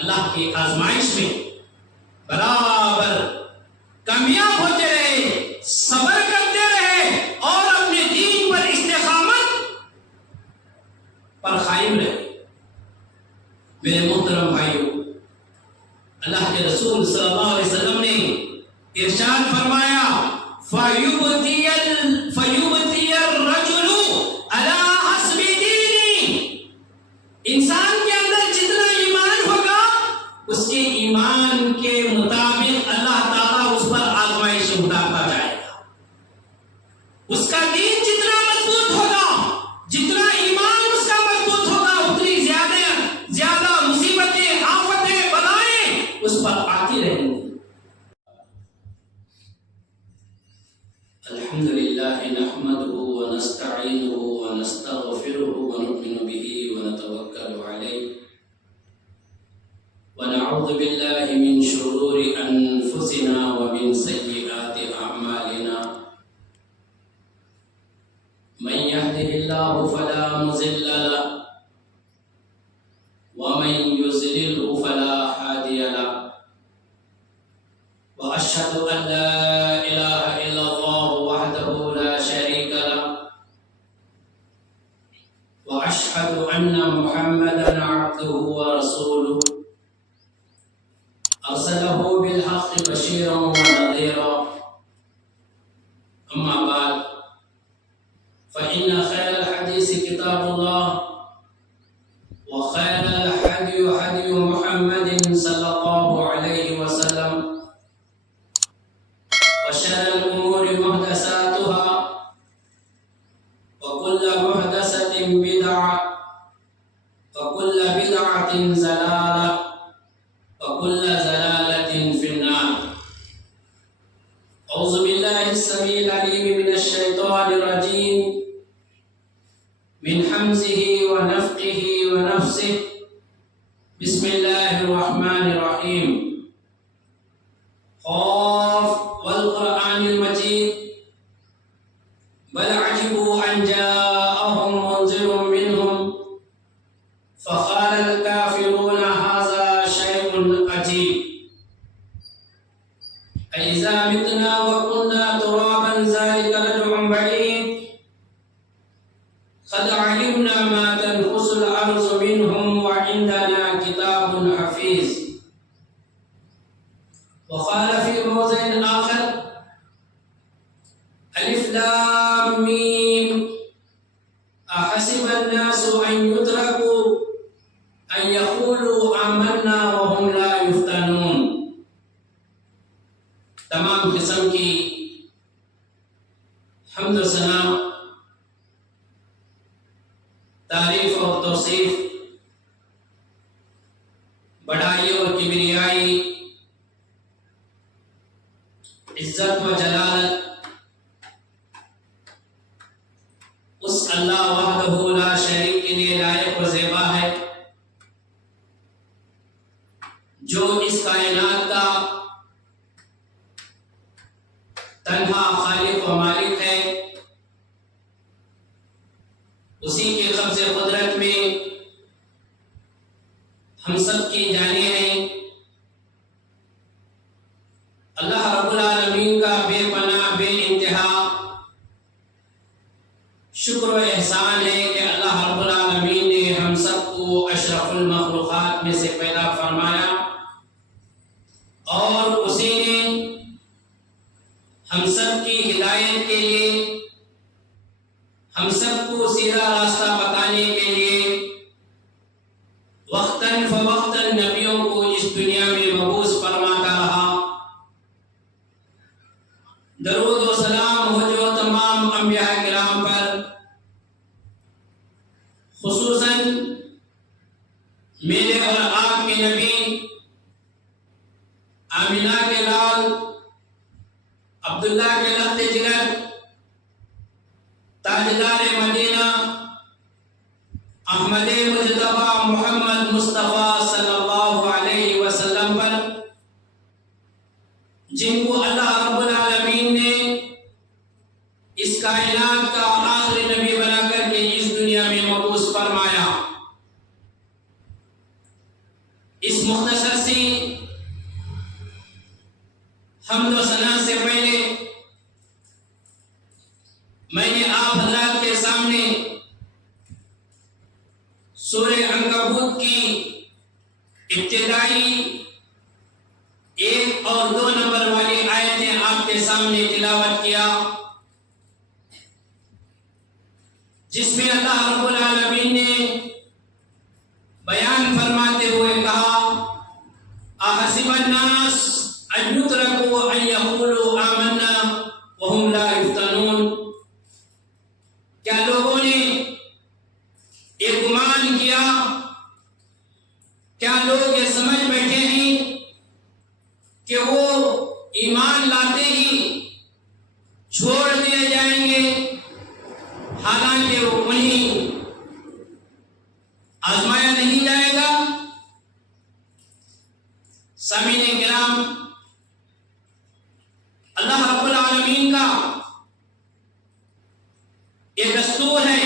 اللہ کی آزمائش میں برابر کامیاب ہوتے رہے، صبر کرتے رہے اور اپنے دین پر استقامت پر قائم رہے۔ میرے محترم بھائیوں، اللہ کے رسول صلی اللہ علیہ وسلم نے ارشاد فرمایا فَيُبْتِيَ الرَّجُلُ عَلَىٰ حَسْبِ دِينِهِ، انسان کے اندر جتنا ایمان ہوگا اس کے ایمان کے مطابق اللہ تعالیٰ اس پر آزمائش اتارتا جائے گا۔ اس کا دین جتنا مضبوط ہوگا، جتنا ایمان اس کا مضبوط ہوگا، اتنی زیادہ مصیبتیں، آفتیں، بلائیں اس پر آتی رہیں گی۔ الحمد لله نحمده ونستعينه ونستغفره ونؤمن به ونتوكل عليه ونعوذ بالله من شرور أنفسنا ومن سيئات أعمالنا، من يهده الله فلا مضل له ومن يضلل فلا هادي له، وأشهد أن لا إله إلا الله وحده لا شريك له، وأشهد أن محمدا عبده ورسوله أرسله بالحق بشيرا ونذيرا، أما بعد فإن خير الحديث كتاب الله، وخير الهدي هدي محمد صلى الله عليه وسلم، وشر الأمور محدثاتها، وكل محدثة بدعة، وكل بدعة ضلالة، وكل ضلالة في النار۔ أعوذ بالله السميع العليم من الشيطان الرجيم، من حمزه ونفخه ونفسه، بسم الله الرحمن الرحيم، قاف والقرآن المجيد، بل عجبوا أن جاءهم منذر منهم فقال الكافرون هذا شيء عجيب، أإذا متنا وكنا ترابا ذلك رجع بعيد، قد علمنا ما تنقص الأرض منهم وعندنا كتاب حفيظ، وقال في موضع آخر ألف لام ميم أحسب الناس أن يتركوا أن يقولوا آمنا وهم لا يفتنون۔ تمام قسم کی حمد و ثنا، تعریف اور توصیف، بڑائی اور کبریائی، عزت و جلالت اس اللہ وحدہ لا شریک کے لیے لائق و زیبا ہے، جو اس کائنات کا تنہا خالق و مالک ہے۔ اسی کے قبض قدرت میں ہم سب کی جانیں ہیں۔ اللہ رب العالمین کا بے پناہ بے انتہا شکر و احسان ہے کہ اللہ رب العالمین نے ہم سب کو اشرف المخلوقات میں سے پیدا فرمایا، اور اسی نے ہم سب کی ہدایت کے لیے، ہم سب کو سیدھا راستہ بتانے کے لیے وقتاً فوقتاً نبیوں کو اس دنیا میں مبعوث فرماتا رہا۔ درود و سلام ہو جو تمام انبیاء کرام پر، خصوصاً میرے اور آپ کے نبی آمینہ کے لال، عبداللہ کے لخت جگر، تاجدار مدینہ، احمد مجتبی محمد مصطفیٰ صلی اللہ علیہ وسلم پر، جن کو اللہ رب العالمین نے اس کائنات کا آخری نبی بنا کر کے اس دنیا میں مبعوث فرمایا۔ اس مختصر سی حمد و ثنا سے پہلے میں نے آپ حضرات کے سامنے سورہ عنکبوت کی ابتدائی 1 اور 2 نمبر والی آیتیں آپ کے سامنے تلاوت کیا، جس میں اللہ رب العالمین نے بیان فرماتے ہوئے کہا احسب الناس ان یترکوا ان یقولوا آمنا وهم لا یفتنون، کیا لوگوں نے یہ گمان کیا، کیا لوگ یہ سمجھ بیٹھے ہیں کہ وہ ایمان لاتے ہی چھوڑ دیے جائیں گے، حالانکہ وہ انہیں آزمایا نہیں جائے گا؟ سامعین کرام، اللہ رب العالمین کا یہ دستور ہے،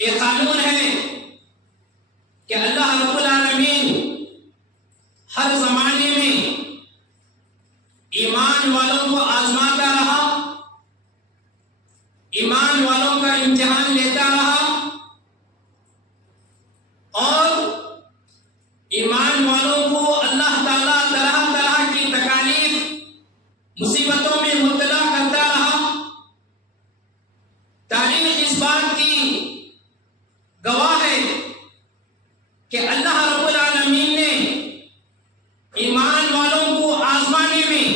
یہ قانون ہے کہ اللہ رب العالمین ہر زمانے میں ایمان والوں کو آزماتا رہا، ایمان والوں کا امتحان لیتا رہا، اور ایمان والوں کو اللہ تعالیٰ طرح طرح کی تکالیف مصیبتوں میں مبتلا کرتا رہا۔ تاریخ اس بات کی گواہ ہے کہ اللہ رب العالمین نے ایمان والوں کو آزمانے میں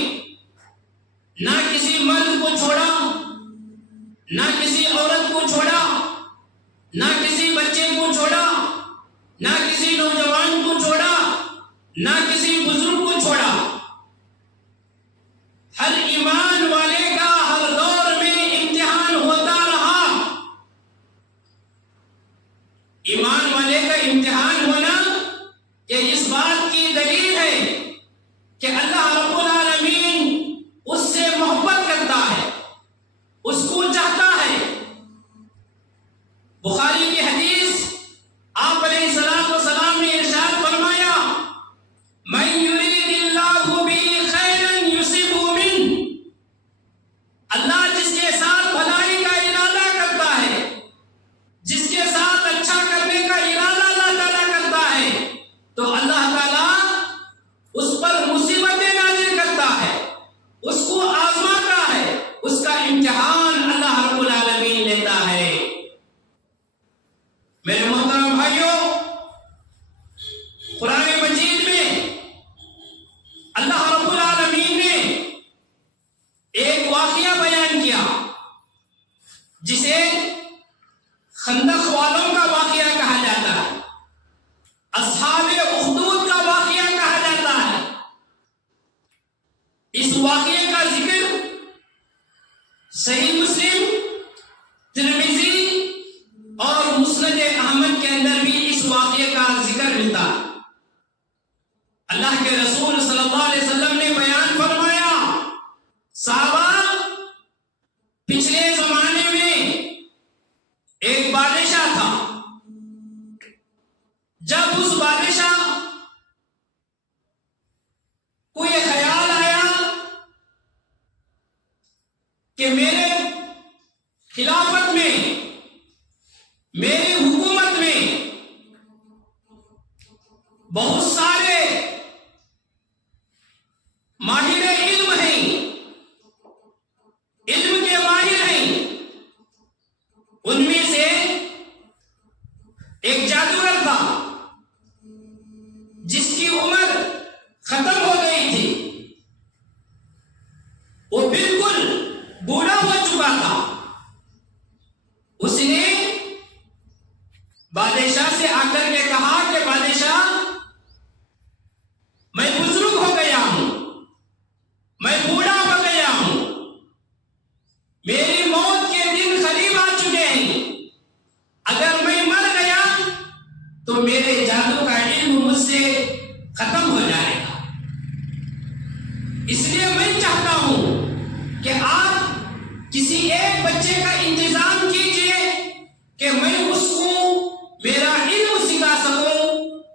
نہ کسی مرد کو چھوڑا، نہ کسی عورت کو چھوڑا، نہ کسی بچے کو چھوڑا، نہ کسی نوجوان کو چھوڑا، نہ کسی بزرگ کو چھوڑا۔ ہر ایمان والے کا ہر دور میں امتحان ہوتا رہا۔ ایمان والے کا امتحان ہونا یہ اس بات کی دلیل ہے کہ اللہ رب العالمین اس سے محبت کرتا ہے، اس کو چاہتا ہے۔ بخاری کی حدیث آپ علیہ السلام نے ارشاد فرمایا من یرید اللہ بہ خیرا یصبہ منہ، اللہ جس کے ساتھ بھلائی کا ارادہ کرتا ہے، جس کے ساتھ اچھا کرنے کا ارادہ اللہ تعالیٰ کرتا ہے، تو اللہ تعالیٰ اس پر مصیبتیں نازل کرتا ہے، اس کو آزماتا ہے، اس کا امتحان اللہ رب العالمین لیتا ہے۔ میرے محترم بھائیوں، قرآن مجید میں اللہ رب العالمین نے ایک واقعہ بیان کیا جسے خندق والوں کا واقعہ کہا جاتا ہے، اصحاب اخدود کا واقعہ کہا جاتا ہے۔ اس واقعے کا ذکر صحیح مسلم، ترمذی اور مسند احمد کے اندر بھی اس واقعے کا ذکر ملتا ہے۔ اللہ کے رسول صلی اللہ علیہ وسلم نے بیان فرمایا، صحابہ، پچھلے زمانے میں ایک بادشاہ تھا، جب اس بادشاہ کو یہ خیال آیا کہ میرے خلافت میں، میری حکومت میں بہت سارے ماہر علم ہیں، علم کے ماہر ہیں، ان میں سے ایک جادوگر تھا جس کی عمر ختم ہو گئی تھی، وہ بالکل بوڑھا ہو چکا تھا۔ اس نے بادشاہ سے آ کر کے کہا کہ بادشاہ، میں بزرگ ہو گیا ہوں، میں بوڑھا ہو گیا ہوں، میری موت کے دن قریب آ چکے ہیں، اگر میں مر گیا تو میرے جادو کا علم مجھ سے ختم ہو جائے گا، اس لیے میں چاہتا ہوں کہ آپ کسی ایک بچے کا انتظام کیجئے کہ میں اس کو میرا علم سکھا سکوں،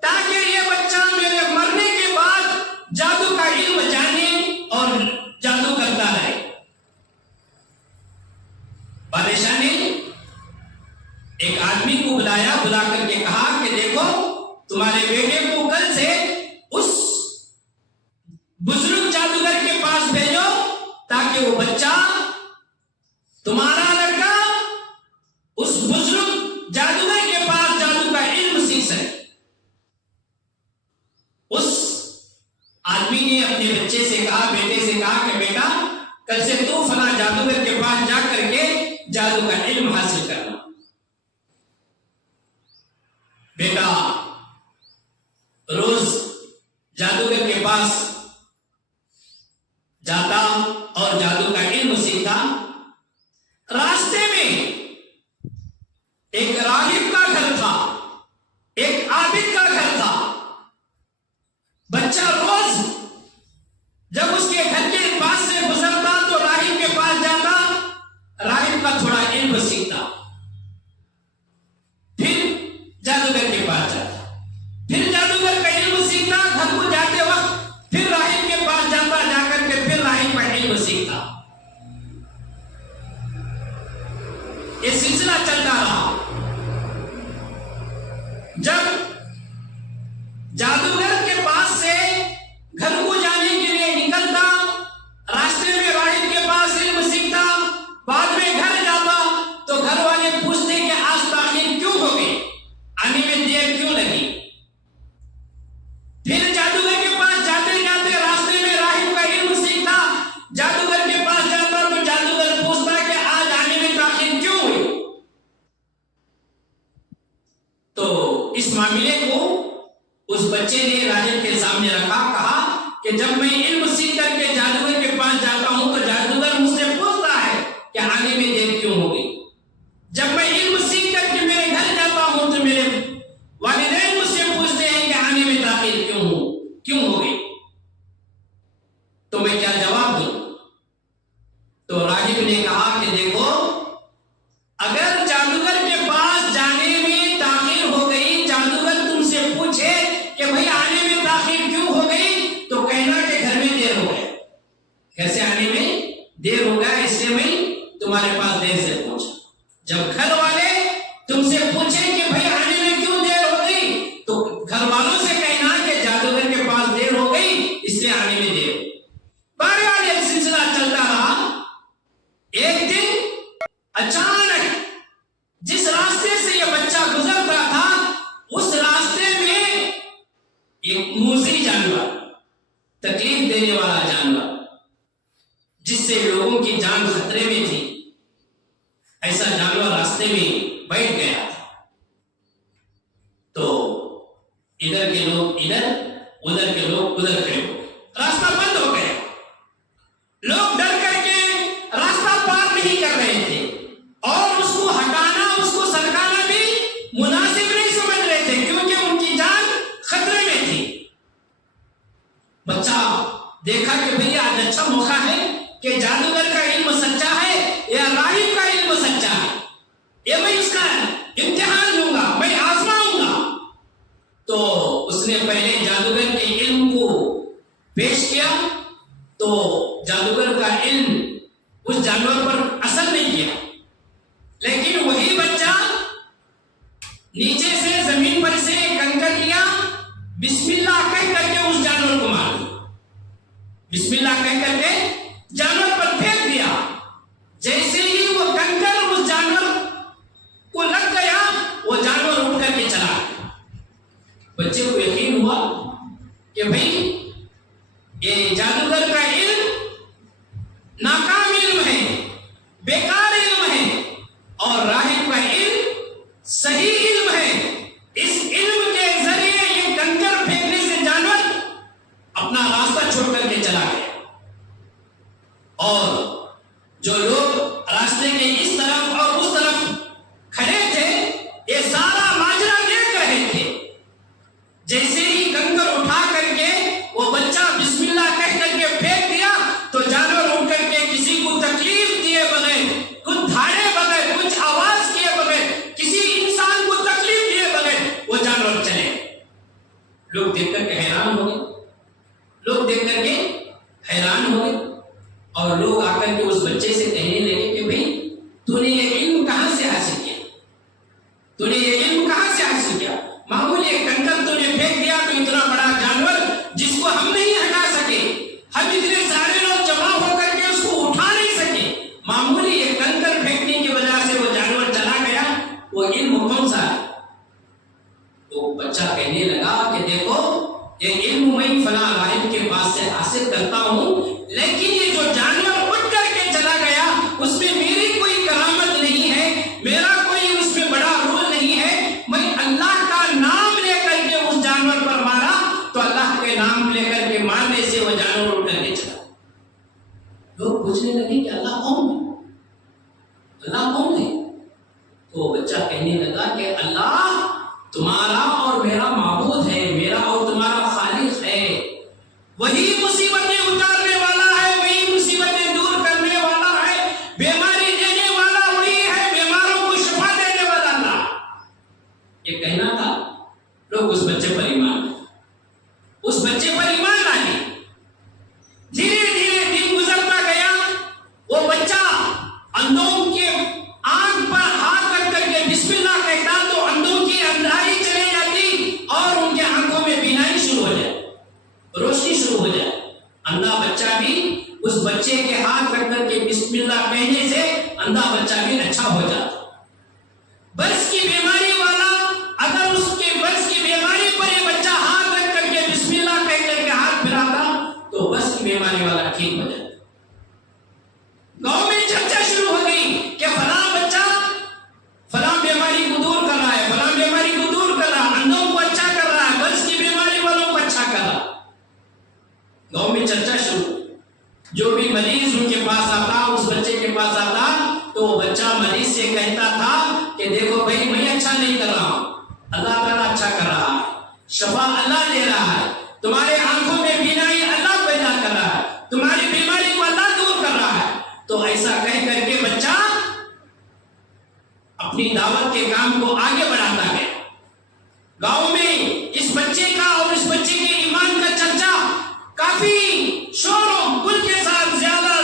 تاکہ تمہارے بیٹے کو کل سے اس بزرگ جادوگر کے پاس بھیجو تاکہ وہ بچہ تمہارا لڑکا اس بزرگ جادوگر کے پاس جادو کا علم سیکھ سکے۔ اس آدمی نے اپنے بچے سے کہا، بیٹے سے کہا کہ بیٹا کل سے تو فلاں جادوگر کے پاس جا کر کے جادو کا علم حاصل کرنا۔ بیٹا روز جادوگر کے پاس جاتا اور جادو کا علم سیکھتا۔ راستے میں ایک راہب کا گھر تھا، ایک عابد کا گھر تھا۔ بچہ روز جب اس کے گھر کے پاس سے گزرتا تو راہب کے پاس جاتا، راہب کا تھوڑا علم سیکھتا، پھر جادوگر کے پاس جاتا، پھر جادوگر کا علم سیکھتا، گھر کو جاتے وقت پھر راہب کے پاس جاتا، جا کر کے پھر راہب کا علم سیکھتا۔ یہ سلسلہ چلتا رہا۔ جب جادوگر کے پاس سے گھر کو جانے کے لیے نکلتا، راستے میں راہب کے پاس علم سیکھتا، بعد میں گھر جاتا تو گھر والے پوچھتے کہ آج تاخیر کیوں ہو گئی، آنے میں دیر کیوں لگی۔ پھر جادوگر کے پاس جاتے جاتے راستے میں راہب کا علم سیکھتا، جادوگر کے پاس جاتا تو جادوگر پوچھتا کہ آج آنے میں تاخیر کیوں ہوئی۔ تو اس معاملے کو اس بچے نے راہب کے سامنے رکھا، کہا کہ جب میں علم سیکھ کر کے جادوگر کے پاس جاتا ہوں تو جادوگر مجھ سے پوچھتا ہے کہ آنے میں دیر کیوں ہو گئی۔ جب میں علم سیکھ کر کے میرے گھر جاتا ہوں تو میرے والدین مجھ سے پوچھتے ہیں کہ آنے میں تاخیر کیوں ہو گئی، تو میں کیا جواب دوں؟ تو راہب نے کہا کہ دیکھو، اگر جادوگر کے پاس جانے میں تاخیر ہو گئی، جادوگر تم سے پوچھے کہ بھئی آنے میں تاخیر کیوں ہو گئی، تو کہنا کہ گھر میں دیر ہو گیا، گھر سے آنے میں دیر ہو گیا، اس لیے میں تمہارے پاس دیر سے پہنچا۔ جب گھر والے تم سے پوچھیں کہ بھئی آنے میں کیوں دیر ہو گئی، تو گھر والوں سے کہنا کہ جادوگر کے پاس دیر ہو گئی، اس لیے آنے میں دیر ہو گئی۔ بہرحال یہ سلسلہ چلتا رہا۔ ایک دن اچانک جس راستے سے یہ بچہ گزرتا تھا، اس راستے میں ایک موذی جانور، تکلیف دینے والا جانور، جس سے لوگوں کی جان خطرے میں تھی، ایسا جانور راستے میں بیٹھ گیا تھا۔ تو ادھر کے لوگ ادھر، ادھر کے لوگ ادھر کھڑے ہو گئے، راستہ بند ہو گیا۔ لوگ ڈر کر کے راستہ پار نہیں کر رہے تھے اور اس کو ہٹانا، اس کو سرکانا بھی مناسب نہیں سمجھ رہے تھے، کیونکہ ان کی جان خطرے میں تھی۔ بچہ دیکھا کہ بھئی آج اچھا موقع ہے کہ جادوگر کا علم سچا ہے یا راہب کا علم سچا ہے، یہ میں اس کا امتحان لوں گا، میں آزماؤں گا۔ تو اس نے پہلے جادوگر کے علم کو پیش کیا، تو جادوگر کا علم اس جانور پر اثر نہیں کیا، لیکن وہی بچہ نیچے سے زمین پر سے کنکر لیا، بسم اللہ کہہ کر کے اس جانور کو مار دیا، بسم اللہ کہہ کر کے جانور پر پھینک دیا۔ جیسے ہی وہ کنکر اس جانور کو لگ گیا، وہ جانور اٹھ کر کے چلا گیا۔ بچے کو یقین ہوا کہ بھئی یہ جادوگر کا علم ناکام علم ہے، بیکار علم ہے، اور راہب کا علم صحیح علم ہے۔ اس علم کے ذریعے یہ کنکر پھینکنے سے جانور اپنا راستہ چھوڑ کر کے چلا گیا، اور جو لوگ راستے کے اس طرف اور اس طرف کھڑے تھے، یہ سارا ماجرا دیکھ رہے تھے۔ جیسے ہی کنکر اٹھا کر کے وہ بچہ بسم اللہ کہہ کر کے پھینک دیا، تو جانور اٹھ کر کے کسی کو تکلیف دیے بغیر، کچھ دھاڑے بغیر، کچھ آواز کیے بغیر، کسی انسان کو تکلیف دیے بغیر وہ جانور چلے۔ لوگ دیکھ کر کے حیران ہو گئے، لوگ دیکھ کر کے حیران ہو گئے، اور لوگ آ کر کے اس بچے سے کہنے لگے کہ بھئی تو نے یہ علم کہاں سے حاصل کیا، تو نے یہ علم کہاں سے حاصل کیا؟ معمولی ایک کنکر تو نے بادشاہ کہنے لگا کہ دیکھو یہ علم میں فلاں راہب کے پاس سے حاصل کرتا ہوں، لیکن یہ جو جانور اٹھ کر کے چلا گیا اس میں میری کوئی کرامت نہیں ہے، میرا کوئی اس میں بڑا رول نہیں ہے، میں اللہ کا نام لے کر کے اس جانور پر مارا تو اللہ کے نام لے کر کے مارنے سے وہ جانور اٹھ کر کے چلا۔ لوگ پوچھنے لگے کہ اللہ کون ہے، اللہ کون ہے؟ تو بچہ کہنے لگا کہ اللہ تمہارا اور میرا معبود ہے، میرا اور تمہارا خالق ہے، وہی مصیبتیں اتارنے والا ہے، وہی مصیبتیں دور کرنے والا ہے، بیماری دینے والا وہی ہے، بیماروں کو شفا دینے والا اللہ۔ یہ کہنا تھا، لوگ اس بچے پر ایمان لائے، اس بچے پر ایمان لائے۔ دھیرے دھیرے دن گزرتا گیا، وہ بچہ اندھوں کے آنکھ پر ہاتھ رکھ کر کے بسم اللہ کہتا تو اندھوں کی اندھاری چلی جاتی اور ان کے آنکھوں میں بینائی شروع ہو جائے، روشنی شروع ہو جائے۔ اندھا بچہ بھی اس بچے کے ہاتھ رکھ کر کے بسم اللہ کہنے سے اندھا بچہ بھی اچھا ہو جاتا۔ برس کی بیماری والا اگر اس کے برس کی بیماری پر یہ بچہ ہاتھ رکھ کر کے بسم اللہ کہہ کر کے ہاتھ پھراتا تو برس کی بیماری والا ٹھیک ہو جاتا۔ گاؤں میں چرچا شروع ہو گئی کہ فلاں بچہ فلاں بیماری کو دور کر رہا ہے، فلاں بیماری کو دور کر رہا ہے، اندھوں کو اچھا کر رہا ہے، برس کی بیماری والوں کو اچھا کر رہا ہے۔ گاؤں میں چرچا شروع، جو بھی مریض ان کے پاس آتا، اس بچے کے پاس آتا تو وہ بچہ مریض سے کہتا تھا کہ دیکھو بھائی میں اچھا نہیں کر رہا ہوں، اللہ تعالیٰ اچھا کر رہا ہے، شفا اللہ دے رہا ہے، تمہارے آنکھوں میں بینائی اللہ پیدا کر رہا ہے، تمہاری بیماری کو اللہ دور کر رہا ہے۔ تو ایسا کہہ کر کے بچہ اپنی دعوت کے کام کو آگے بڑھاتا ہے۔ گاؤں میں اس بچے کا اور اس بچے کے ایمان کا چرچا کافی شور و گل کے ساتھ زیادہ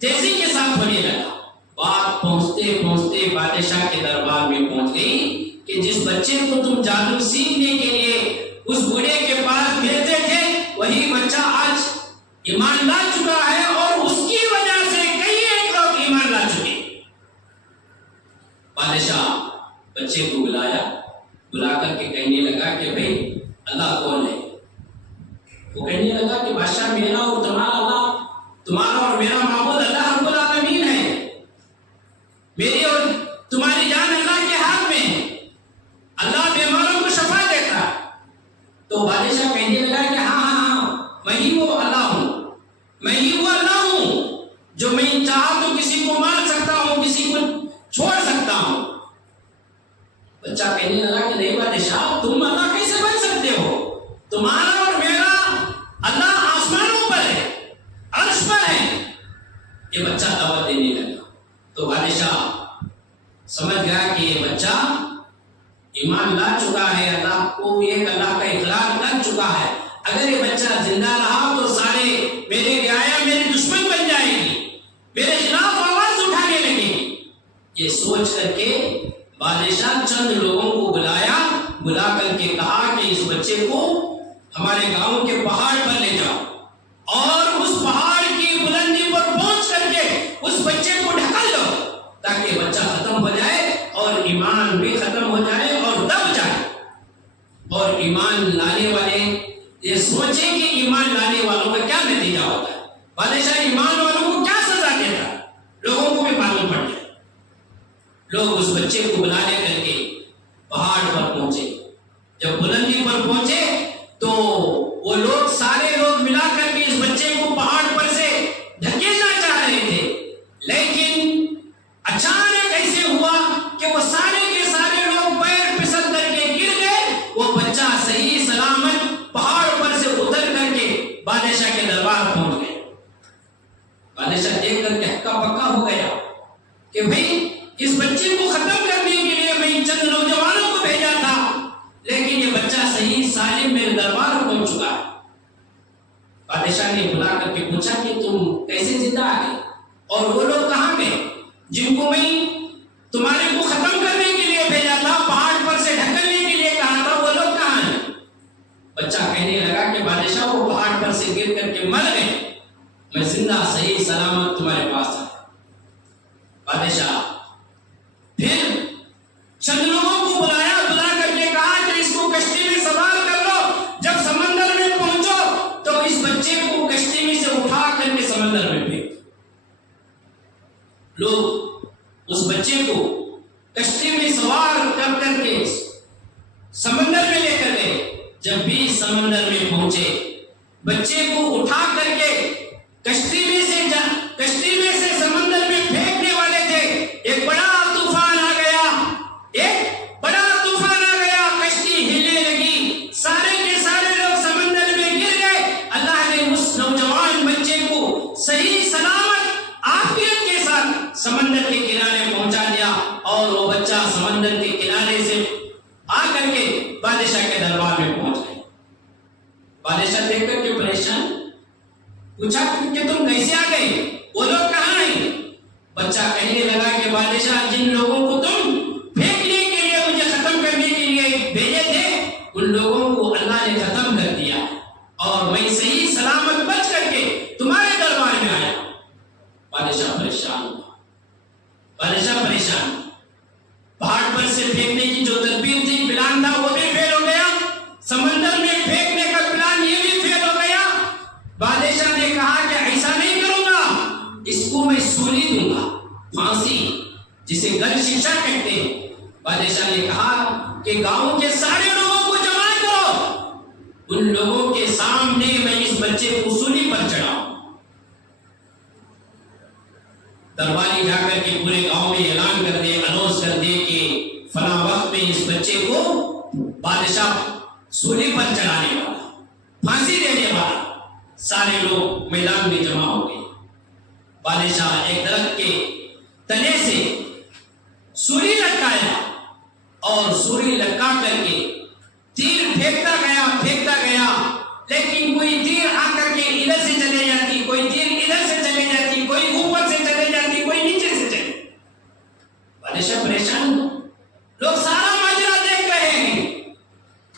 تیزی کے ساتھ ہونے لگا۔ بات پہنچتے پہنچتے بادشاہ کے دربار میں پہنچ گئی کہ جس بچے کو تم جادو سیکھنے کے لیے اس بوڑھے کے پاس بھیجتے تھے وہی بچہ آج ایمان لا چکا ہے اور اس کی وجہ سے کئی ایک لوگ ایمان لا چکے۔ بادشاہ بچے کو بلایا، بلا کر کے کہنے لگا کہ بھئی اللہ کون ہے؟ وہ کہنے لگا کہ بادشاہ میرا اور تمہارا اللہ، تمہارا اور میرا معبود اللہ رب العالمین ہے، میری اور تمہاری جان اللہ کے ہاتھ میں ہے، اللہ بیماروں کو شفا دیتا ہے۔ تو بادشاہ کہنے لگا کہ ہاں میں ہی وہ اللہ ہوں، میں ہی وہ اللہ ہوں جو میں چاہا تو کسی کو مار سکتا ہوں، کسی کو چھوڑ سکتا ہوں۔ بچہ کہنے لگا کہ نہیں بادشاہ تم اللہ کیسے بن سکتے ہو، تمہارا اور میرا اللہ آسمانوں پر ہے، عرش پر ہے۔ یہ بچہ دعوت دینے لگا تو بادشاہ سمجھ گیا کہ یہ بچہ ایمان لا چکا ہے، اللہ کو ایک اللہ کا اقرار کر چکا ہے، اگر یہ بچہ زندہ رہا تو سارے میرے رعایا میرے دشمن بن جائے گی، میرے خلاف آواز اٹھانے لگے گی۔ یہ سوچ کر کے بادشاہ چند لوگوں کو بلایا، بلا کر کے کہا کہ اس بچے کو ہمارے گاؤں کے پہاڑ پر لے جاؤ اور اس پہاڑ کی بلندی پر پہنچ کر کے اس بچے کو ڈھکل دو تاکہ بچہ ختم ہو جائے اور ایمان بھی ختم ہو جائے اور دب جائے۔ اور ایمان لانے والے یہ سوچیں کہ ایمان لانے والوں کا کیا نتیجہ ہوتا ہے، بادشاہ ایمان والوں کو کیا سزا دیتا ہے، لوگوں کو بھی معلوم پڑ جائے۔ لوگ اس بچے کو بلا لے کر کے پہاڑ پر پہنچے، جب بلندی پر پہنچے تو وہ لوگ سارے لوگ ملا کر کے اس بچے کو پہاڑ پر سے دھکیلنا چاہ رہے تھے، لیکن اچانک ایسے ہوا کہ وہ سارے کے سارے لوگ پیر پھسل کر کے گر گئے، وہ بچہ صحیح سلامت پہاڑ پر سے اتر کر کے بادشاہ کے دربار پہنچ گئے۔ بادشاہ دیکھ کر کے ہکا پکا ہو گیا کہ بھئی اس بچے کو ختم کرنے کے لیے میں چند نوجوانوں کو بھیجا تھا، لیکن یہ بچہ صحیح سالم میرے دربار پہنچ چکا ہے۔ بادشاہ نے بلا کر کے پوچھا کہ تم کیسے زندہ آ گئے اور وہ لوگ کہاں گئے جن کو میں تمہارے کو ختم کرنے کے لیے بھیجا تھا، پہاڑ پر سے ڈھکلنے کے لیے کہا تھا، وہ لوگ کہاں ہیں؟ بچہ کہنے لگا کہ بادشاہ وہ پہاڑ پر سے گر کر کے مر گئے، میں زندہ صحیح سلامت تمہارے پاس آیا۔ بادشاہ پھر چند لوگوں کو بلایا، بلا کر کے کہا کہ اس کو لوگ اس بچے کو کشتی میں سوار کر کر کے سمندر میں لے کر گئے. جب بھی سمندر میں پہنچے بچے کو اٹھا کر کے کشتی میں سے سمندر میں پھینکنے والے تھے. ایک بڑا طوفان آ گیا، کشتی ہلنے لگی، سارے کے سارے لوگ سمندر میں گر گئے. اللہ نے اس نوجوان بچے کو صحیح سلامت عافیت کے ساتھ سمندر کے کنارے پہنچا دیا، اور وہ بچہ سمندر کے کنارے سے آ کر کے بادشاہ کے دربار میں پہنچ گئے. بادشاہ دیکھ کر کے پریشان پوچھا کہ تم کیسے آ گئے، وہ لوگ کہاں ہیں؟ بچہ کہنے لگا کہ بادشاہ، جن لوگوں کو تم پھینکنے کے لیے، مجھے ختم کرنے کے لیے بھیجے تھے، ان لوگوں کو اللہ نے ختم کر دیا، اور میں صحیح سلامت بچ کر کے تمہارے دربار میں آیا. بادشاہ پریشان پہاڑ پر سے پھینکنے کی جو تدبیر تھی، پلان تھا، وہ بھی فیل ہو گیا. سمندر میں پھینکنے کا پلان یہ بھی فیل ہو گیا. بادشاہ نے کہا کہ ایسا نہیں کروں گا، اس کو میں سولی دوں گا، پھانسی، جسے گل شکشا کہتے ہیں. بادشاہ نے کہا کہ گاؤں کے سارے لوگوں کو جمع کرو، ان لوگوں کے سامنے میں اس بچے کو سولی پر چڑھاؤں. درباری جا کر کے پورے گاؤں میں اعلان کر دے، اناؤنس کر دے کہ فلاں وقت میں اس بچے کو بادشاہ سولی پر چڑھانے والا، پھانسی دینے والا. سارے لوگ میدان میں جمع ہو گئے. بادشاہ ایک درخت کے تنے سے سولی لٹکایا، اور سولی لٹکا کر کے تیر پھینکتا گیا، لیکن کوئی تیر آ کر کے ادھر سے چلے جاتی، کوئی تیر ادھر سے چلے جاتی، کوئی اوپر سے چلے جاتی، کوئی نیچے سے چلے. بادشاہ پریشان، لوگ سارا ماجرا دیکھ رہے ہیں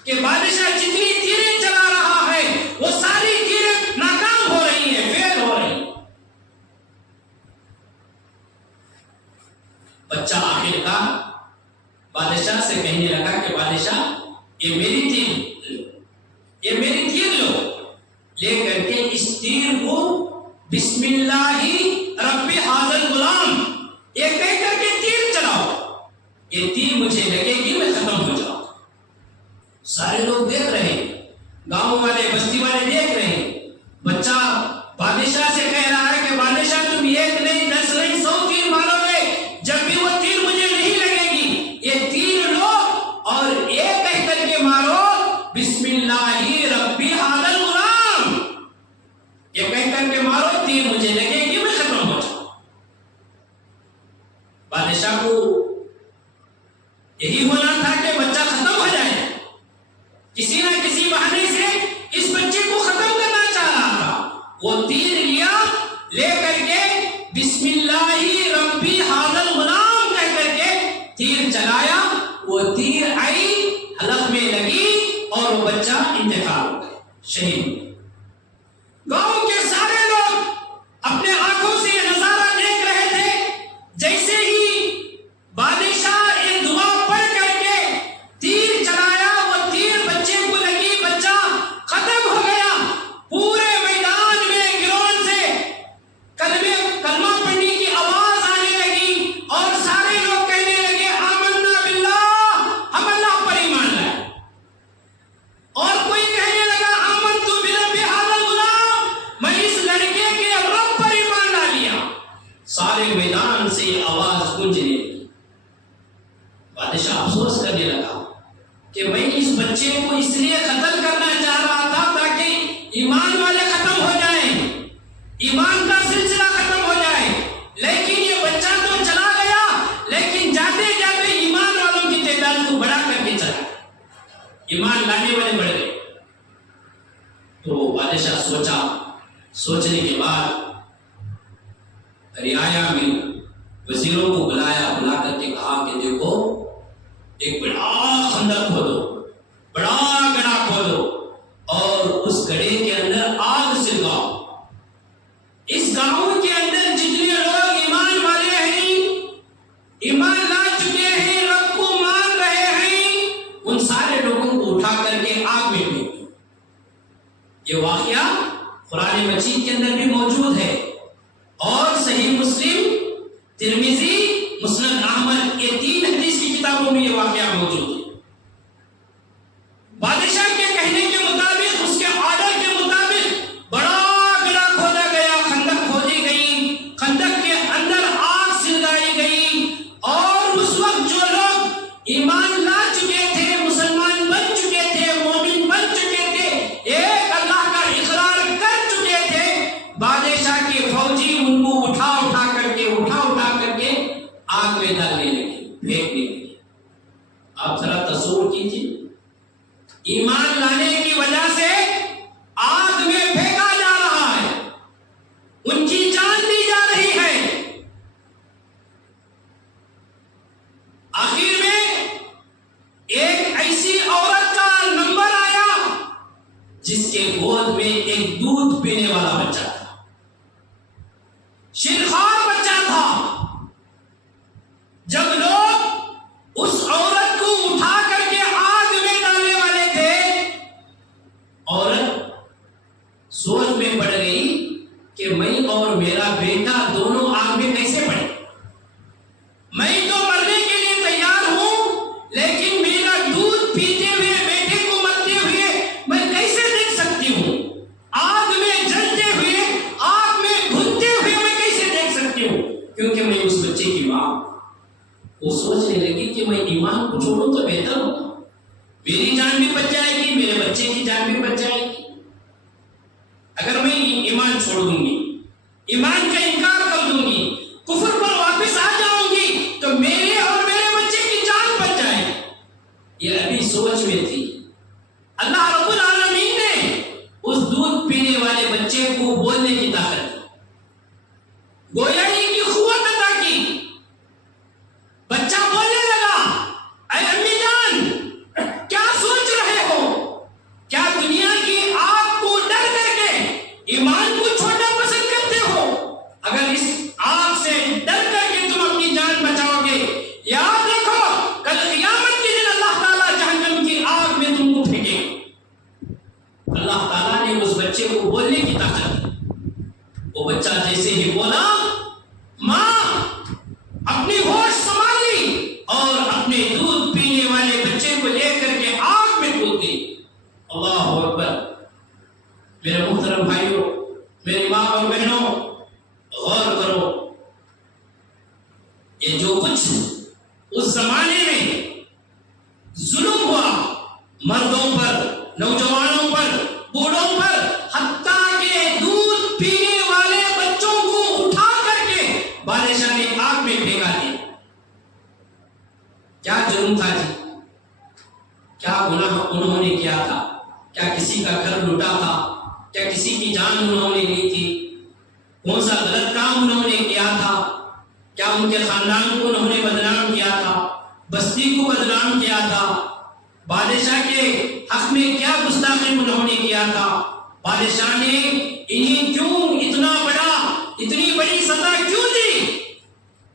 کہ بادشاہ جتنی تیریں چلا رہا ہے وہ ساری تیریں ناکام ہو رہی ہیں، فیل ہو رہی ہیں. بچہ آخرکار بادشاہ سے کہنے لگا کہ بادشاہ، یہ میری تیر لو. لے کر کے اس تیر کو بسم اللہ رب ھذا الغلام یہ کہہ کر کے تیر چلاؤ، یہ تیر مجھے لگے گی میں ختم ہو جاؤں. سارے لوگ دیکھ رہے ہیں، گاؤں والے، بستی والے دیکھ رہے ہیں. بچہ بادشاہ سے کہہ رہا ہے کہ بادشاہ، تم 1 نہیں 10 نہیں 100 تیر مارو گے، جب بھی وہ تیر مجھے نہیں لگے گی، یہ تیر لو اور ایک کہہ کر کے مارو، بسم اللہ رب ھذا الغلام، یہ کہہ کر کے مارو، تیر مجھے لگے گی میں ختم ہو جاؤں. بادشاہ کو یہی ہونا تھا کہ بچہ ختم ہو جائے. کسی نہ کسی بہانے سے اس بچے کو ختم کرنا چاہ رہا تھا. وہ تیر لیا، لے کر کے بسم اللہ ربی ھذا الغلام کہہ کر کے تیر چلایا. وہ تیر آئی، حلق میں لگی، اور وہ بچہ انتقال ہو گیا، شہید ہو گیا. گاؤں کے سارے لوگ اپنے آنکھوں سے یہ نظارہ دیکھ رہے تھے. جیسے ہی بادشاہ ایک دعا پڑھ کر کے تیر چلایا، وہ تیر بچے کو لگی، بچہ ختم ہو گیا. پورے میدان میں گراؤنڈ سے کلمہ پڑھنے کی آواز آنے لگی، اور سارے لوگ کہنے لگے آمنا باللہ، ہم اللہ پر ایمان لائے. اور کوئی کہنے لگا آمنت برب ھذا الغلام، میں اس لڑکے کے رب پر ایمان لا لیا. سارے میدان سے یہ آواز گونجنے لگی. بادشاہ افسوس کرنے لگا کہ میں اس بچے کو اس لیے قتل کرنا چاہ رہا تھا تاکہ ایمان والے ختم ہو جائیں، ایمان کا سلسلہ ختم ہو جائے. لیکن یہ بچہ تو چلا گیا، لیکن جاتے جاتے ایمان والوں کی تعداد کو بڑھا کر کے چلا، ایمان لانے والے بڑھ گئے. تو بادشاہ سوچنے کے بعد رعایا میں وزیروں کو بلا کر کے کہا کہ دیکھو، ایک بڑا خندق کھودو، بڑا گڑھا کھودو، اور اس گڑھے کے اندر آگ سلگاؤ. اس گاؤں کے اندر جتنے لوگ ایمان والے ہیں، ایمان لا چکے ہیں، رب کو مان رہے ہیں، ان سارے لوگوں کو اٹھا کر کے آگ میں پھینک دو. یہ واقعہ قرآن مجید کے اندر بھی موجود ہے، اور صحیح مسلم ترمذی، مسند احمد، یہ 3 حدیث کی کتابوں میں یہ واقعہ موجود ہے۔ بادشاہ کے کہنے کے مطابق، اس کے آرڈر کے مطابق بڑا گڑھا کھودا گیا، خندق کھودی گئی، خندق کے اندر آگ سلگائی گئی، اور اس وقت جو لوگ ایمان لا چکے تھے، مسلمان بن چکے تھے، مومن بن چکے تھے، ایک اللہ کا اقرار کر چکے تھے، بادشاہ کے فوجی ان کو اٹھا کر کے آگ میں ڈالنے لگے، پھینکنے لگے۔ آپ ذرا تصور کیجیے، ایمان لانے کی وجہ سے آگ میں پھینکا جا رہا ہے، ان کی جان دی جا رہی ہے۔ آخر میں ایک ایسی عورت کا نمبر آیا جس کے گود میں ایک دودھ پینے والا بچہ تھا، شیرخوار بچہ تھا۔ جب لوگ اس عورت کو اٹھا کر کے آگ میں ڈالنے والے تھے، عورت سوچ میں پڑ گئی کہ میں اور میرا بیٹا دونوں آگ میں کیسے پڑے؟ میں تو مرنے کے لیے تیار ہوں، لیکن میرا دودھ پیتے ہوئے بیٹے کو مرتے ہوئے میں کیسے دیکھ سکتی ہوں؟ آگ میں جلتے ہوئے، آگ میں بھنتے ہوئے میں کیسے دیکھ سکتی ہوں؟ کیونکہ میں اس بچے کی ماں۔ وہ سوچنے لگی کہ میں ایمان کو چھوڑوں تو بہتر ہوگا، میری جان بھی بچ جائے گی، میرے بچے کی جان بھی بچ جائے گی۔ اگر میں ایمان چھوڑ دوں گی، ایمان کا انکار کر دوں گی، کفر پر واپس آ جاؤں گی، تو میرے اور میرے بچے کی جان بچ جائے گی۔ یہ ابھی سوچ میں تھی، اللہ رب العالمین نے اس دودھ پینے والے بچے کو بولنے کی طاقت دی، گویائی کی قوت عطا کی۔ بچہ بولنے لگا، اے امی جان، کیا سوچ رہے ہو؟ کیا دنیا کی آگ کو ڈر کر کے ایمان کو چھوڑنا پسند کرتے ہو؟ اگر اس آگ سے ڈر کر کے تم اپنی جان بچاؤ گے، یاد رکھو کل قیامت کے دن اللہ تعالیٰ جہنم کی آگ میں تم کو پھینکے گا۔ اللہ تعالیٰ نے اس بچے کو بولنے کی طاقت دی۔ وہ بچہ جیسے ہی بولا، ماں اپنی ہوش سنبھالی اور اپنے دودھ پینے والے بچے کو لے کر کے آگ میں کود گئی۔ اللہ اکبر۔ میرے محترم بھائیوں، میری ماں اور بہنوں، غور کرو، یہ جو کچھ اس زمانے میں ظلم ہوا، مردوں پر، نوجوانوں پر، بوڑھوں پر، حتیٰ کہ دودھ پینے والے بچوں کو اٹھا کر کے بادشاہ نے آگ میں پھینکا دیا۔ کیا جرم تھا جی؟ کیا گناہ انہوں نے کیا تھا؟ کیا کسی کا گھر لوٹا تھا؟ کیا کسی کی جان انہوں نے لی تھی؟ کون سا غلط کام انہوں نے کیا تھا؟ کیا ان کے خاندان کو انہوں نے بدنام کیا تھا؟ بستی کو بدنام کیا تھا؟ بادشاہ کے حق میں کیا گستاخی انہوں نے کیا تھا؟ بادشاہ نے انہیں کیوں اتنی بڑی سزا کیوں دی؟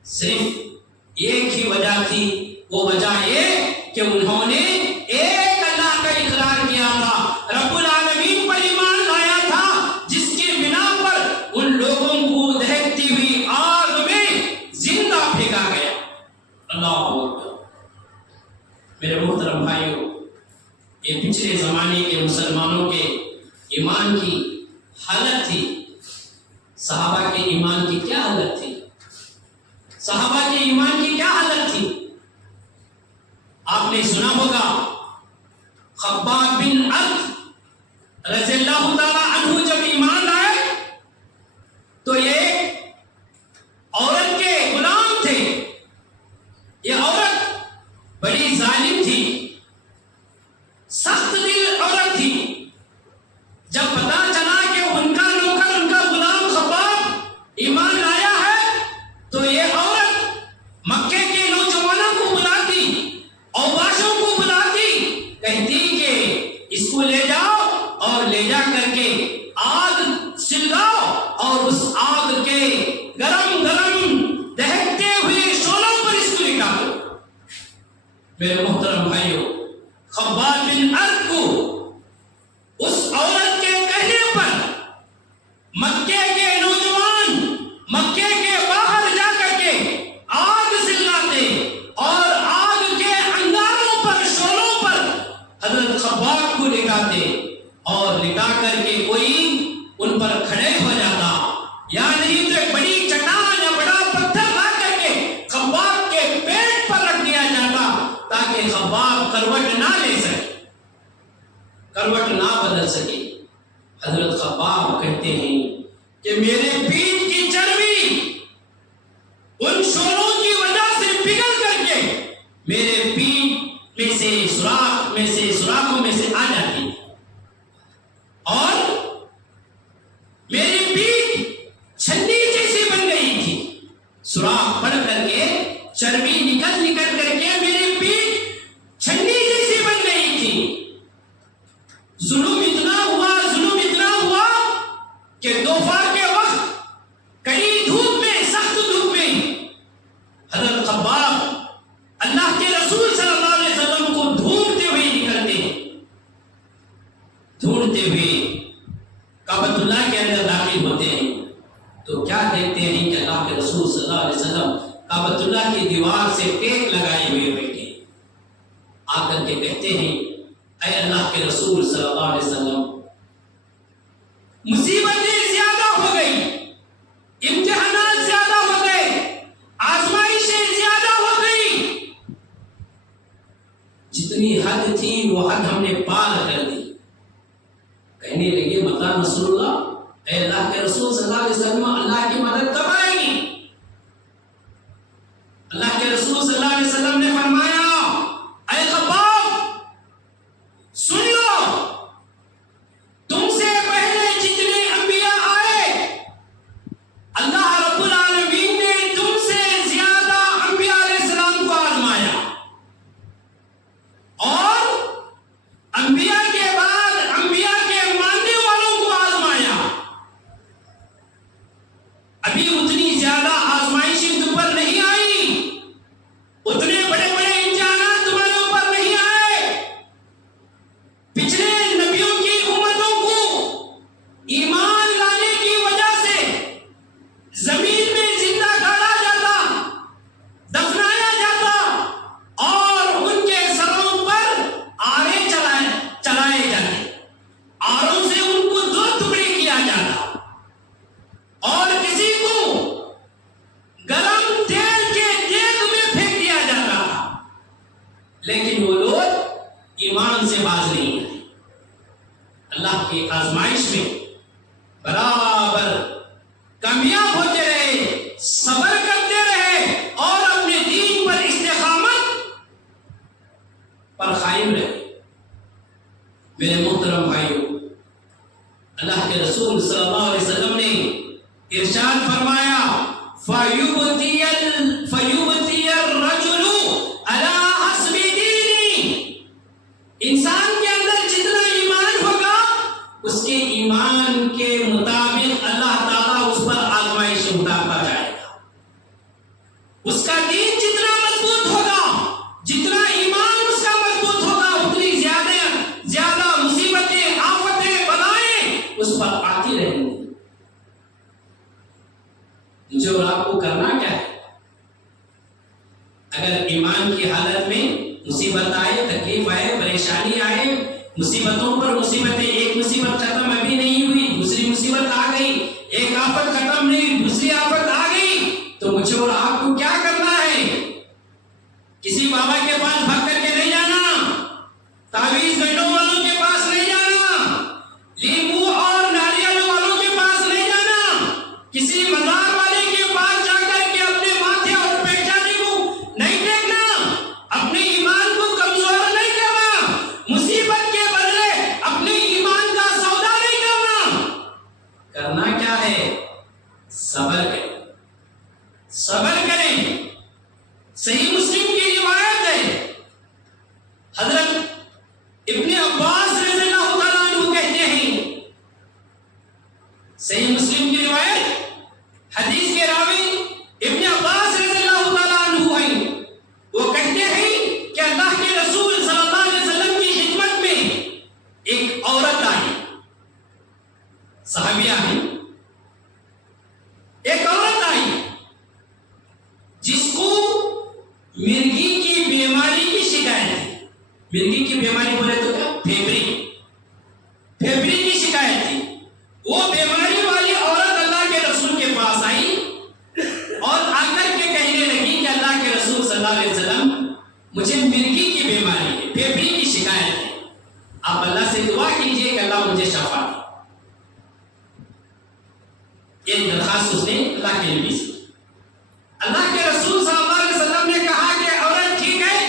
صرف ایک ہی وجہ تھی، وہ وجہ یہ کہ انہوں نے ایک اللہ کا اقرار کیا تھا، رب العالمین پر ایمان لایا تھا، جس کے بنا پر ان لوگوں کو دہکتی ہوئی آگ میں زندہ پھینکا گیا۔ اللہ اکبر۔ میرے محترم بھائیوں، یہ پچھلے زمانے کے مسلمانوں کے ایمان کی حالت تھی۔ صحابہ کے ایمان کی کیا حالت تھی؟ صحابہ کے ایمان کی کیا حالت تھی؟ آپ نے سنا ہوگا، خباب بن عرط رضی اللہ تعالی عنہ جب ایمان لائے تو یہ عورت کے غلام تھے۔ یہ عورت بڑی ظالم تھی، سخت دل عورت تھی۔ جب پتا چلا کہ ان کا نوکر، ان کا غلام خباب ایمان لایا ہے، تو یہ عورت مکے کے نوجوانوں کو بلاتی، اوباشوں کو بلاتی، کہتی کہ اس کو لے جاؤ اور لے جا کر کے آگ سلگاؤ اور اس آگ کے گرم گرم دہکتے ہوئے شعلوں پر اس کو لٹا دو۔ میرے محترم بھائیوں، خباب بن عرط کو اس عورت کے کہنے پر مکے کے نوجوان مکے کے باہر جا کر کے حضرت خباب کو لٹاتے اور لٹا کر کے کوئی ان پر کھڑے ہو جاتا، یا نہیں تو ایک بڑی چٹان یا بڑا پتھر لا کر کے خباب کے پیٹ پر رکھ دیا جاتا تاکہ خباب کروٹ نہ لے سکے، کروٹ نہ بدل سکے۔ حضرت خباب کہتے ہیں کہ میرے پیٹ کی چربی ان شولوں کی وجہ سے پگھل کر کے میرے پیٹ میں سے سوراخوں میں سے آ جاتی اور میری پیٹ چھنی جیسی بن گئی تھی، سوراخ پڑ کر کے چربی نکل کر کے میری پیٹ چھنی جیسی بن گئی تھی۔ ظلم اتنا ہوا کہ دوپہر کے وقت کڑی دھوپ میں، سخت دھوپ میں حضرت خباب اللہ کے رسول صلی اللہ علیہ وسلم کو ڈھونڈتے ہوئے نکلتے ہیں، ڈھونڈتے ہوئے کعبۃ اللہ کے اندر داخل ہوتے ہیں تو کیا دیکھتے ہیں کہ اللہ کے رسول صلی اللہ علیہ وسلم کعبۃ اللہ کی دیوار سے ٹیک لگائے ہوئے بیٹھے، آ کر کے کہتے ہیں اے اللہ کے رسول صلی اللہ علیہ وسلم، مصیبتیں زیادہ ہو گئی، امتحانات زیادہ ہو گئے، آزمائشیں زیادہ ہو گئی، جتنی حد تھی وہ حد ہم نے پار کر دی۔ کہنے لگے متا نصر اللہ، اے اللہ کے رسول صلی اللہ علیہ وسلم، اللہ کی مدد کب آئے گی؟ اللہ کے رسول صلی اللہ علیہ وسلم نے فرمایا اے خباب سن لو، تم سے پہلے جتنے انبیاء آئے اللہ رب العالمین نے تم سے زیادہ انبیاء علیہ السلام کو آزمایا، اور انبیاء کے بعد انبیاء کے ماننے والوں کو آزمایا۔ ابھی اتنی زیادہ آزمائشیں تم پر نہیں آئی، اتنے بڑے بڑے امتحانات تمہارے اوپر نہیں آئے۔ پچھلے نبیوں کی امتوں کو ایمان لانے کی وجہ سے زمین میں زندہ گاڑا جاتا، دفنایا جاتا، اور ان کے سروں پر آرے چلائے جاتے، آروں سے ان کو دو ٹکڑے کیا جاتا، اور کسی کو گرم تیل کے دیگ میں پھینک دیا جاتا، لیکن وہ لوگ ایمان سے باز نہیں آئے۔ اللہ کی آزمائش میں برابر کامیاب ہوتے رہے، صبر کرتے رہے، اور اپنے دین پر استقامت پر قائم رہے۔ میرے محترم بھائیوں، اللہ کے رسول صلی اللہ علیہ وسلم نے ارشاد فرمایا فَيُبْتِيَ الرَّجُلُ عَلَىٰ حَسْبِ دِينِهِ، انسان کے اندر جتنا ایمان ہوگا اس کے ایمان کے مطابق اللہ تعالیٰ اس پر آزمائش اتارتا جائے گا۔ اس کا دین جتنا مضبوط ہوگا، جتنا ایمان اس کا مضبوط ہوگا، اتنی زیادہ مصیبتیں، آفتیں، بلائیں اس پر آتی رہیں گی۔ مجھے اور آپ کو کرنا کیا ہے؟ اگر ایمان کی حالت میں مصیبت آئے، تکلیف آئے، پریشانی آئے، مصیبتوں پر مصیبتیں، ایک مصیبت ختم ابھی نہیں ہوئی، دوسری مصیبت آ گئی، ایک آفت ختم نہیں، دوسری آفت آ گئی، تو مجھے اور آپ کو کیا کرنا ہے؟ کسی بابا کے پاس بھاگ کر کے نہیں جانا، تعویذ گنڈوں والوں کے پاس نہیں جانا، لیمو اور ناریل والوں کے پاس نہیں جانا، کسی مزار والے کے پاس جا کر کے اپنے ماتھے اور پہچانے کو نہیں دیکھنا، اپنے ایمان کو کمزور نہیں کرنا، مصیبت کے بدلے اپنے ایمان کا سودا نہیں کرنا۔ کرنا کیا ہے؟ صبر کریں، صبر کریں۔ صحیح مسلم کی روایت ہے، حضرت ابن عباس رضی اللہ تعالیٰ عنہ کہتے ہیں، صحیح مسلم کی روایت، حدیث کے راوی ابن عباس رضی اللہ تعالیٰ عنہ ہیں، وہ کہتے ہیں کہ اللہ کے رسول صلی اللہ علیہ وسلم کی خدمت میں ایک عورت آئی، صحابیہ ہیں، ایک عورت آئی جس کو مرگی کی بیماری کی شکایت ہے۔ مرگی کی بیماری بولے تو کیا؟ پھیپڑی کی شکایت تھی. وہ بیماری والی عورت اللہ کے رسول کے پاس آئی اور آ کر کے کہنے لگی کہ اللہ کے رسول صلی اللہ علیہ وسلم مجھے مرگی کی بیماری ہے, پھیپڑی کی شکایت ہے, آپ اللہ سے دعا کیجئے کہ اللہ مجھے شفا دے. یہ درخواست اس نے اللہ کے نبی سے. اللہ کے رسول صلی اللہ علیہ وسلم نے کہا کہ عورت ٹھیک ہے,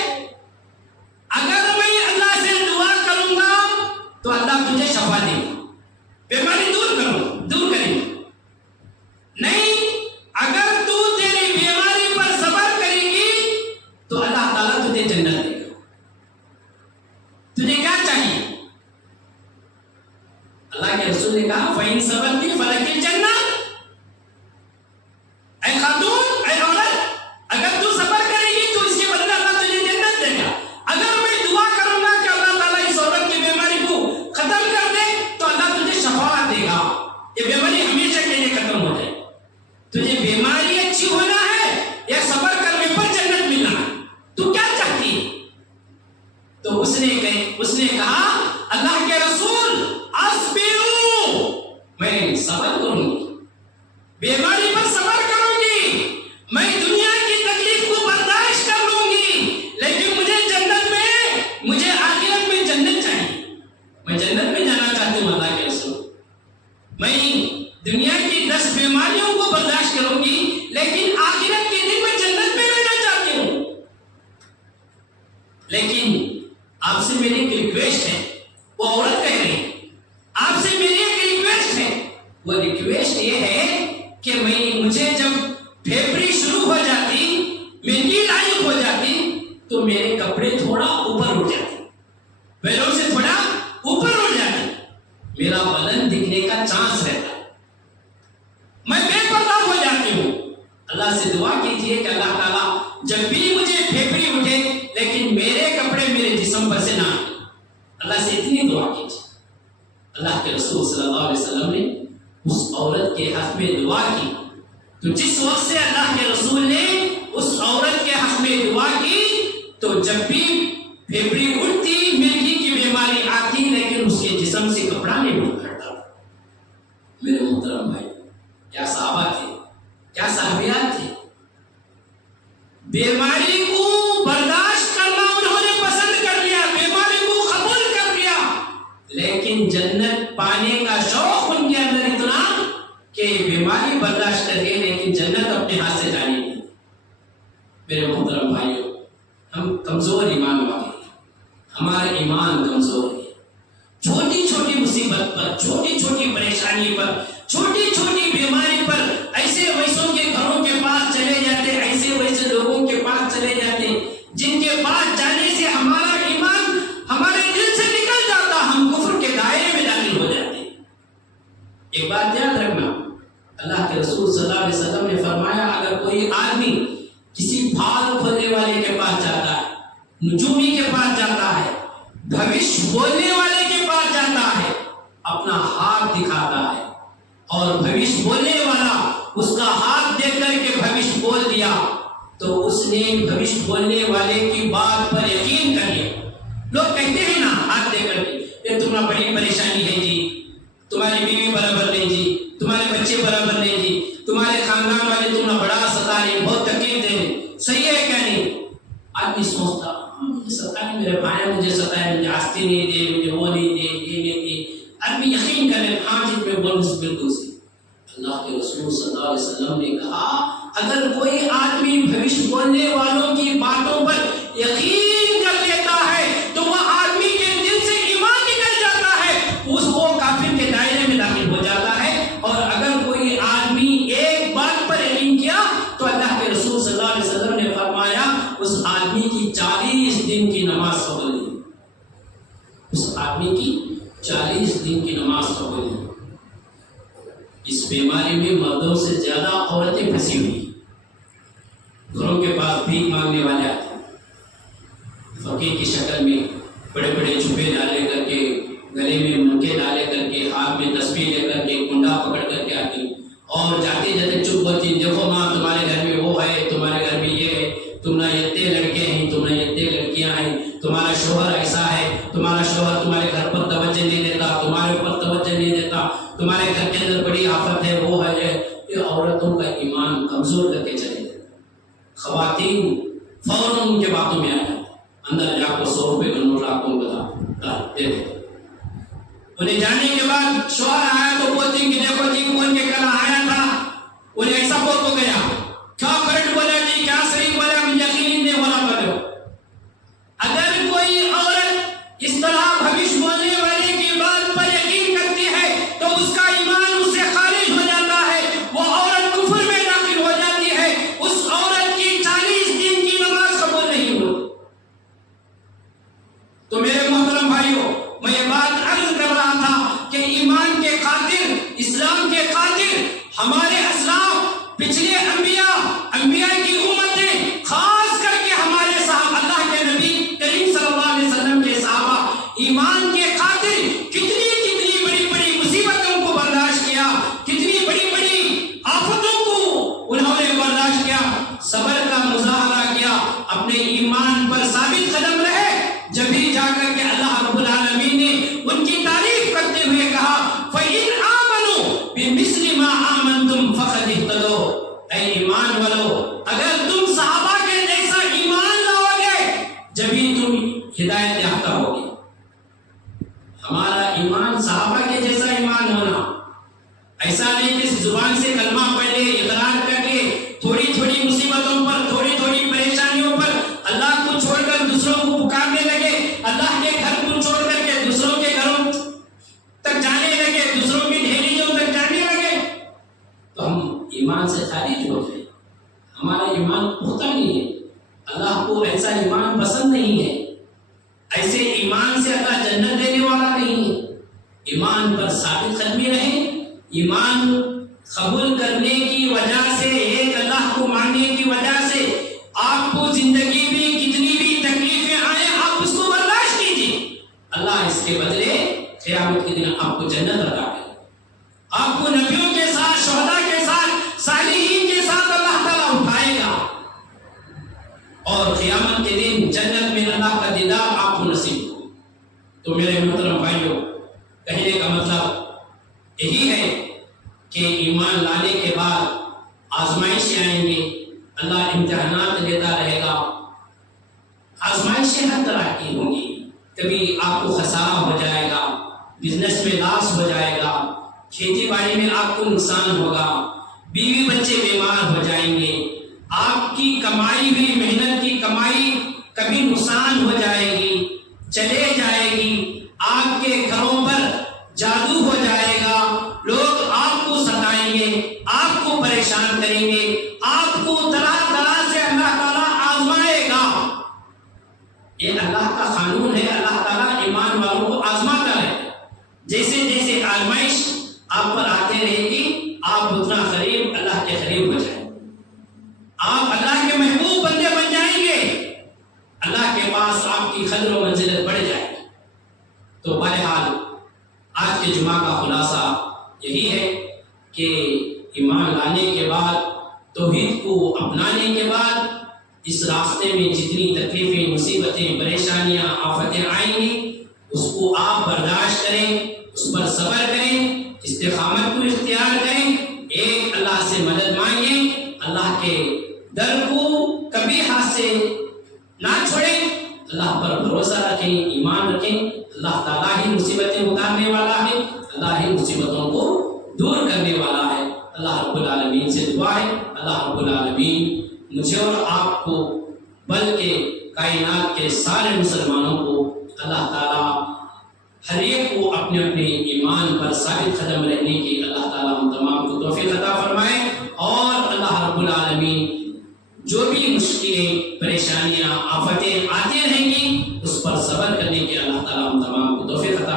اگر میں اللہ سے دعا کروں گا تو اللہ تجھے شفا دے گا, بیماری دور کرے گا. نہیں, اگر تو تیری بیماری پر صبر کرے گی تو اللہ تعالیٰ تجھے جنت دے گا. تجھے کیا چاہیے؟ اللہ کے رسول نے کہا فَإِن صَبَرْتِ فَلَكِ الْجَنَّةُ. اے خاتون, اے عورت, اگر تو صبر کرے گی تو اس کے بدلے اللہ تجھے جنت دے گا. اگر میں دعا کروں گا کہ اللہ تعالیٰ اس عورت کی بیماری کو ختم کر دے تو اللہ تجھے شفاعت دے گا, یہ بیماری ہمیشہ کے لیے ختم ہو جائے. تجھے بیماری اچھی ہونا ہے یا صبر کرنے پر جنت ملنا ہے, تو کیا چاہتی ہے؟ تو اس نے کہا اللہ کے رسول اصبروا, میں صبر کروں گی, بیماری پر صبر کروں گی, میں دنیا کی تکلیف کو برداشت کر لوں گی, لیکن مجھے آخرت میں جنت چاہیے. میں جنت میں جانا چاہتی ہوں اللہ کے رسول. میں دنیا کی 10 بیماریوں کو برداشت کروں گی, لیکن آخرت کے دن میں جنت میں رہنا چاہتی ہوں. لیکن آپ سے میری ایک ریکویسٹ ہے, وہ عورت کہہ رہی ہے, آپ سے میری ایک ریکویسٹ ہے. وہ ریکویسٹ یہ ہے کہ مجھے جب پھیپڑی شروع ہو جاتی, مرگی لائق ہو جاتی, تو میرے کپڑے تھوڑا اوپر اٹھ جاتے, پیروں سے تھوڑا اوپر اٹھ جاتے, میرا بدن دکھنے کا چانس رہتا, میں بے پردہ ہو جاتی ہوں. اللہ سے دعا کیجئے کہ اللہ تعالیٰ جب بھی مجھے پھیپڑی اٹھے لیکن میرے کپڑے میرے جسم پر سے نہ آئے. اللہ سے اتنی دعا کیجئے. اللہ کے رسول صلی اللہ علیہ وسلم نے اس عورت کے حق میں دعا کی, تو جس وقت سے اللہ کے رسول نے اس عورت کے حق میں دعا کی تو جب بھی پھیپڑی اٹھتی مرگی کی بیماری آتی, لیکن اس کے جسم سے کپڑا نہیں اٹھتا. میرے محترم بھائی, کیا صحابہ تھے, کیا صحابیات تھے, بیماری کو برداشت کرنا انہوں نے پسند کر لیا, بیماری کو قبول کر لیا, لیکن جنت پانے کا شوق ان کے اندر اتنا کہ بیماری برداشت کر گئے لیکن جنت اپنے ہاتھ سے جانی نہیں. میرے محترم بھائیوں, ہم کمزور ایمان والے ہیں, ہمارا ایمان کمزور ہے. چھوٹی چھوٹی مصیبت پر, چھوٹی چھوٹی پریشانی پر, چھوٹی چھوٹی بیماری پر ایسے ویسوں کے گھروں کے پاس چلے جاتے, ایسے ویسے لوگوں کے پاس چلے جاتے جن کے پاس جانے سے ہمارا ایمان ہمارے دل سے نکل جاتا, ہم کفر کے دائرے میں داخل ہو جاتے. ایک بات یاد رکھنا, اللہ کے رسول صلی اللہ علیہ وسلم نے فرمایا اگر کوئی آدمی کسی پھال کھولنے والے کے پاس جاتا ہے, نجومی کے پاس جاتا ہے, بھوش بولنے والے کے پاس جاتا ہے, اپنا ہاتھ دکھاتا ہے اور بھوش بولنے والا اس کا ہاتھ دیکھ کر کے بھوش بول دیا تو اس نے بھوش بولنے والے کی بات پر یقین کر لیا. لوگ کہتے ہیں نا ہاتھ دے کر کے, یہ تمہارا بڑی پریشانی ہے جی, تمہاری بیوی برابر نہیں جی, تمہارے بچے برابر نہیں جی, تمہارے خاندان والے تمہیں بڑا ستا رہے, بہت تکلیف دے رہے, صحیح ہے کیا نہیں؟ آدمی سوچتا مجھے ستا ہے, میرے بھائی مجھے ستا ہے, مجھے آستی نہیں دے, مجھے وہ نہیں دے, یہ نہیں دے. آدمی یقین کرے ہاں جس میں بولوں بالکل سے. اللہ کے رسول صلی اللہ علیہ وسلم نے کہا اگر کوئی آدمی بھوش بولنے والوں کی باتوں پر یقین کر لیتا ہے تو وہ آدمی کے دل سے ایمان نکل جاتا ہے, اس کو کافر کے دائرے میں داخل ہو جاتا ہے. اور اگر کوئی آدمی ایک بات پر یقین کیا تو اللہ کے رسول صلی اللہ علیہ وسلم نے فرمایا اس آدمی کی 40 دن کی نماز قبول نہیں, اس آدمی کی 40 دن کی نماز قبول نہیں. اس بیماری میں مردوں سے زیادہ عورتیں پھنسی ہوئی, گھروں کے پاس بھیک مانگنے والے آتے ہیں, فقیر کی شکل میں بڑے بڑے چھپے ڈالے کر کے, گلے میں منکے ڈالے کر کے, ہاتھ میں تسبیح لے کر کے, کنڈا پکڑ کر کے آتی, اور جاتے جاتے چپ بولتی, دیکھو ماں تمہارے گھر میں وہ ہے, تمہارے گھر میں یہ ہے, تم نہ اتنے لڑکے ہیں, تم نہ اتنے لڑکیاں ہیں, تمہارا شوہر ایسا ہے, تمہارا شوہر تمہارے گھر پر توجہ نہیں دیتا, تمہارے انہیں جانے کے بعد شوہر آیا تو بولتی کہ دیکھو جی کون کے کل آیا تھا، انہیں ایسا بول کو گیا، کیا فرٹ بولا جی، کیا صحیح بولا، مجھے یقین نہیں ہونا پڑے۔ اگر کوئی عورت اس طرح بھوش بولنے والے کی بات پر یقین کرتی ہے تو اس کا ایمان اس سے خارج ہو جاتا ہے، وہ عورت کفر میں داخل ہو جاتی ہے، اس عورت کی 40 دن کی نماز قبول نہیں ہوتی۔ تو میرے محترم بھائیوں، میں یہ بات عرض کر رہا تھا کہ ایمان کے خاطر، اسلام کے خاطر ہمارے اسلاف، پچھلے انبیاء کی امتیں، خاص کر کے ہمارے صحابہ، اللہ کے نبی کریم صلی اللہ علیہ وسلم کے صحابہ، ایمان کے خاطر کتنی بڑی بڑی مصیبتوں کو برداشت کیا، کتنی بڑی بڑی آفتوں کو انہوں نے برداشت کیا، صبر کا مظاہرہ کیا، اپنے ایمان پر ثابت قدم رہے، جبھی جا کر کے اللہ رب العالمین نے ان کی تعریف کرتے ہوئے کہا فَإِنْ آمَنُوا بِمِثْلِ مَا آمَنْتُمْ فَقَدِ اهْتَدَوْا۔ اے ایمان والو، اگر تم صحابہ کے جیسا ایمان لاؤ گے جبھی تم ہدایت یافتہ ہوگے۔ ہمارا ایمان صحابہ کے جیسا ایمان ہونا، ایسا نہیں کہ زبان سے کلمہ پڑھ لے، اقرار کر کے تھوڑی تھوڑی مصیبتوں پر، تھوڑی تھوڑی پریشانیوں پر اللہ کو چھوڑ کر دوسروں کو پکارنے لگے، اللہ کے گھر کو چھوڑ کر کے دوسروں کے گھروں تک جانے لگے، دوسروں کی ڈھیریوں تک جانے لگے، تو ہم ایمان سے خارج ہو گئے، ہمارا ایمان پختہ نہیں ہے۔ اللہ کو ایسا ایمان پسند نہیں ہے، ایسے ایمان سے اللہ جنت دینے والا نہیں ہے۔ ایمان پر ثابت قدمی رہیں، ایمان قبول کرنے کی وجہ سے، ایک اللہ کو ماننے کی وجہ سے آپ کو زندگی میں کتنی بھی تکلیفیں آئیں آپ اس کو برداشت کیجیے، اللہ اس کے بدلے قیامت کے دن آپ کو جنت عطا کرے، آپ کو نبیوں کے ساتھ، شہداء کے ساتھ، صالحین کے ساتھ اللہ تعالیٰ اٹھائے گا، اور قیامت کے دن جنت میں اللہ کا دیدار آپ کو نصیب ہو۔ تو میرے محترم بھائیوں، کہنے کا مطلب یہی ہے کہ ایمان لانے کے بعد آزمائشیں آئیں گی، اللہ امتحانات لیتا رہے گا، آزمائشیں ہر طرح کی ہوں گی، کبھی آپ کو خسارہ ہو جائے گا، بزنس میں لاس ہو جائے گا، کھیتی باڑی میں آپ کو نقصان ہوگا، بیوی بچے بیمار ہو جائیں گے، آپ کی کمائی ہوئی محنت کی کمائی کبھی نقصان ہو جائے گی، چلے جائے گی، آپ کے گھروں پر جادو ہو جائے گا، لوگ آپ کو ستائیں گے، آپ کو پریشان کریں گے، آپ کو طرح طرح سے اللہ تعالیٰ آزمائے گا۔ یہ اللہ کا قانون ہے، اللہ تعالیٰ ایمان والوں کو آزماتا ہے، جیسے جیسے آزمائش آپ پر آتے رہے گی آپ اتنا قریب اللہ کے قریب ہو جائیں، آپ اللہ کے محبوب بندے بن جائیں گے، اللہ کے پاس آپ کی قدر و منزلت بڑھ جائے گی۔ تو بہرحال آج کے جمعہ کا خلاصہ یہی ہے کہ ایمان لانے کے بعد، توحید کو اپنانے کے بعد، اس راستے میں جتنی تکلیفیں، مصیبتیں، پریشانیاں، آفتیں آئیں گی اس کو آپ برداشت کریں، اس پر صبر کریں، استقامت کو اختیار کریں، ایک اللہ سے مدد مانگیں، اللہ کے در کو کبھی ہاتھ سے نہ چھوڑیں، اللہ پر بھروسہ رکھیں، ایمان رکھیں، اللہ تعالیٰ ہی مصیبتیں اتارنے والا ہے، اللہ ہی مصیبتوں کو دور کرنے والا ہے۔ اللہ رب العالمین سے دعا ہے اللہ رب العالمین مجھے اور آپ کو بلکہ کائنات کے سارے مسلمانوں کو اللہ تعالیٰ ہر ایک کو اپنے اپنے ایمان پر ثابت قدم رہنے کی اللہ تعالیٰ ہم تمام کو توفیق عطا فرمائے، اور اللہ رب العالمین جو بھی مشکلیں، پریشانیاں، آفتیں آتی رہیں گی اس پر صبر کرنے کی اللہ تعالیٰ ہم تمام کو توفیق عطا